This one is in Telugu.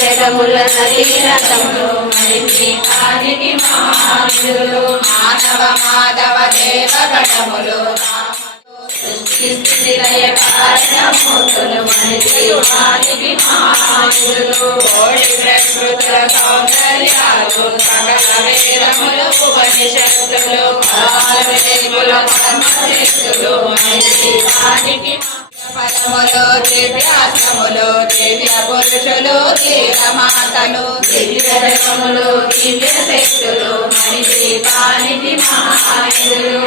జగముల నదీరథములు మనిషి కానికి మానవ మాధవ దేవ గణములు కారణమూర్తులు మనిషి ప్రకృతుల సౌందర్యాలు సకల వేదములు ఉపనిషత్తులు కాలవేముల కర్మశక్తులు మనిషి కానికి పదములు దివ్యాసములు దివ్య పురుషులు దివ్య మాతలు దివ్య దైవములు దివ్య శక్తులు మనిషి పానికి మహాయులు